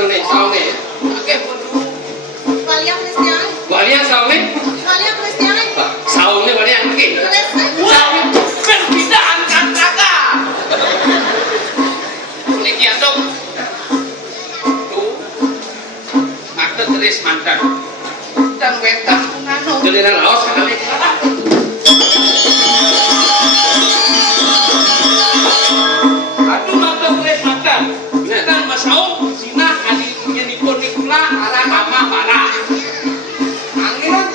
anu nih, saune. Oke. Walia Kristian. Walia saune. Walia Kristian. Saune walia oke. Saune berbeda angkat kata. Niki atuk. Tuh. Akte terus mantan. Dan wetan nganu. Jelinan laos kali. Aduh mata terus mantan. Wetan masau sinah ali nyenipun nikula arah mama para. Anginan.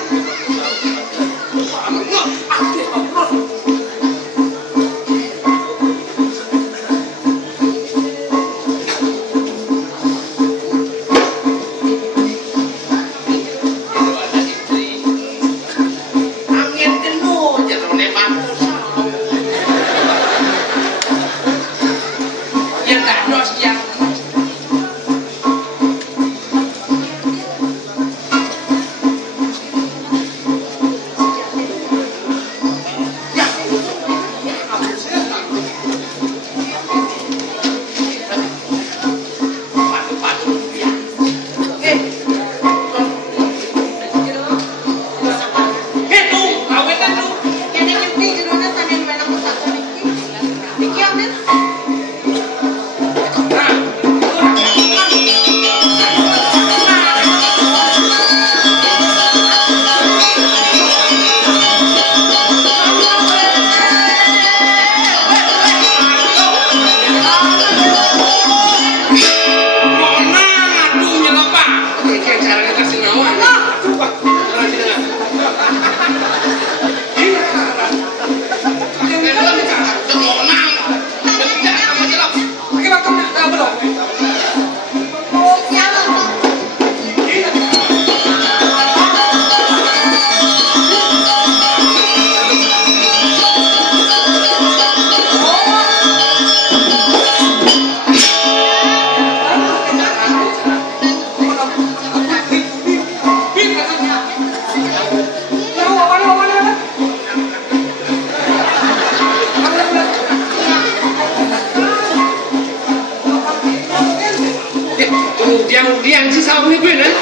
Yang si sauni gue nih.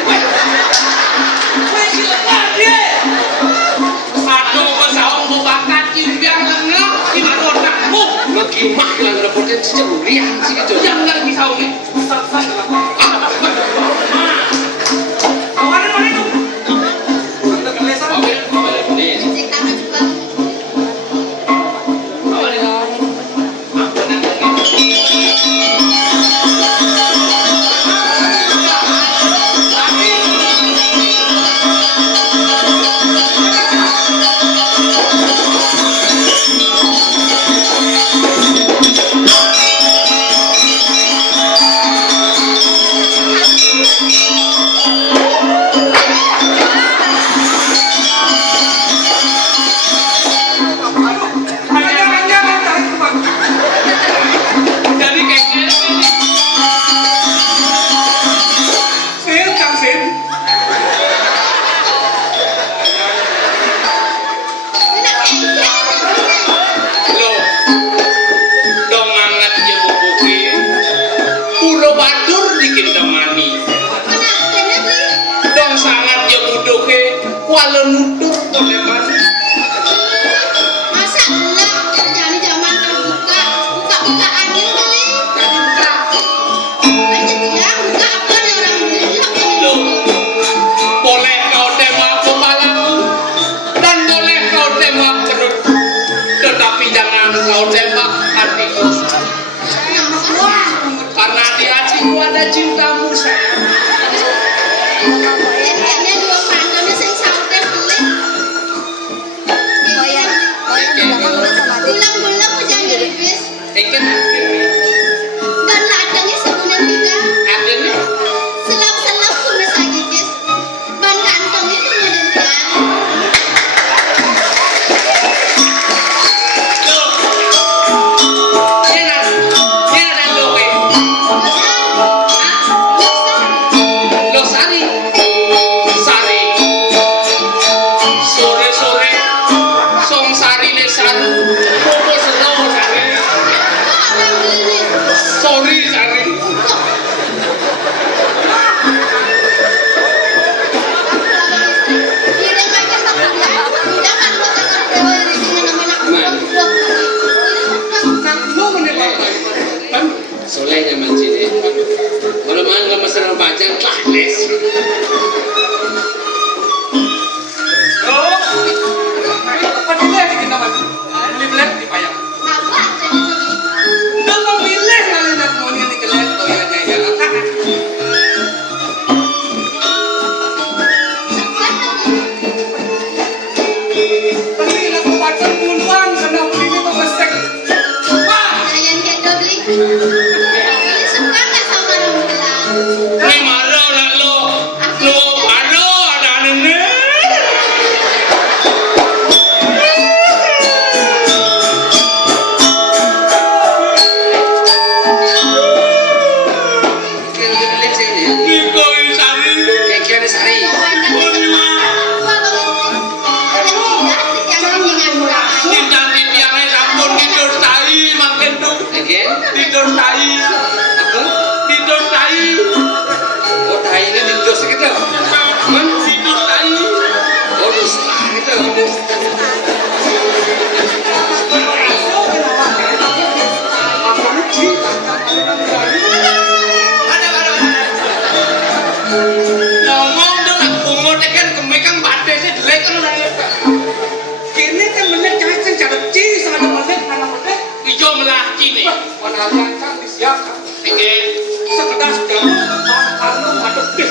Gue silakan dia. Aduh, saung mau bakat yang lengah, ini rodakmu. Bagaimana yang reportin securian sih gitu? Yang lagi sauni. baca les. Oh, apa dia lagi kita mati? Lihat di payang. Apa artinya sabi? Doon pamilya nalinat mo niya ni Kaleto yan kaya. Kasi nakapatan puluhan sa napuli ni mga sek. Ayan kayak dobli. Ini suka nggak sama orang bilang? Ni marah nak lo. Lo marah ada ni. Ni kau isari. Kaya sari. Tindak tiangnya sampun tidur tai makin tu. Again? Tidur tai. Apa? Tidur tai. Oh, tayo na dito sa kita. Man tidur tai. Oh, dusta kita. Ngomong dong nak pungut kan kemekang badai sih delek kan nanya. Kini kan menit cacing cara ci sama menit mana menit. Ijo melaki nih. Panalian kan disiapkan. Oke. Sekedas jamu karena madep deh.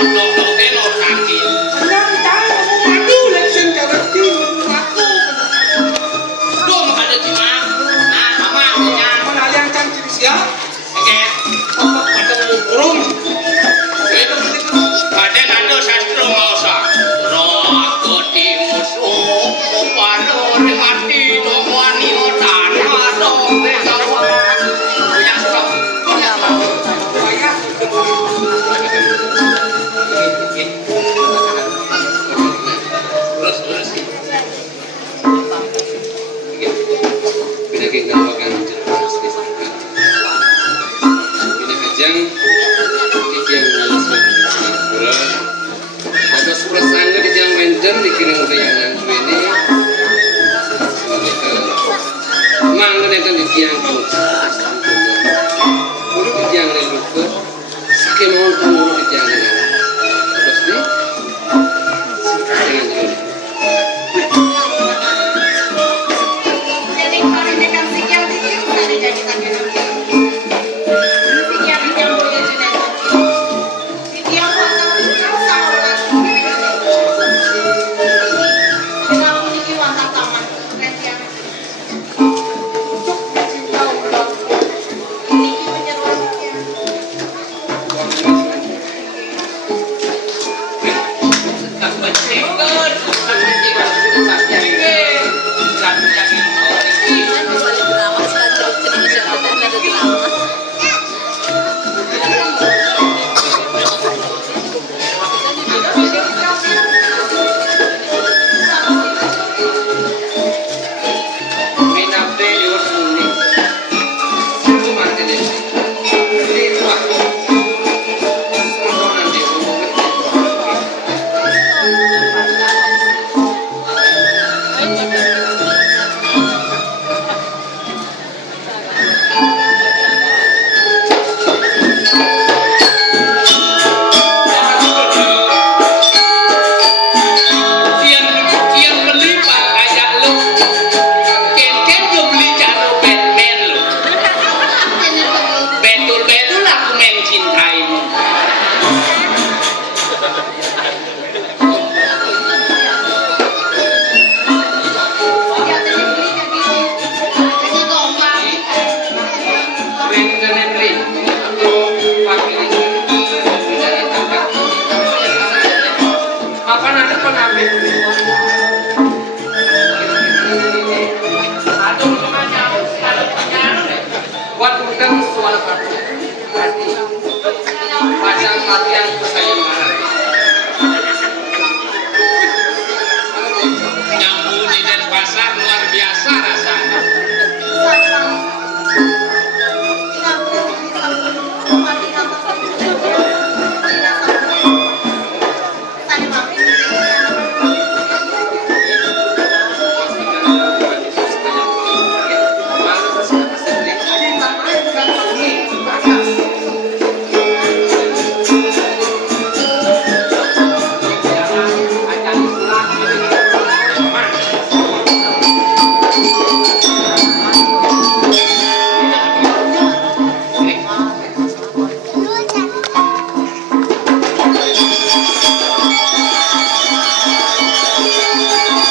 Ono eno kaki. Senang tahu mau madu leksen cara ci aku. Do makanya cima. Nah, sama ya. Panalian kan disiap. Oke. Pokok pada burung. Itu badai nado sastro mausa. Roako timusumu upano mati domwani otana do besawa. Ya stop. Saya Terus. pinaging kawakan jelas di sana. Pinahajang titiang nalas pura. Ada surah sangga di tiang wender dikirim bayangan ini. Mangga dan di tiang kelas. Ulu di tiang leluhur. Sakit mau ulu di tiang leluhur. Terus nih. Jangan jauh. Jadi hari ini kan sekian dikit dari jadi sampai nanti. Sekian yang boleh jadi. Sekian waktu sama orang. Kita memiliki wanita taman. Sekian. Ini menyeruak sekian. Pasang latihan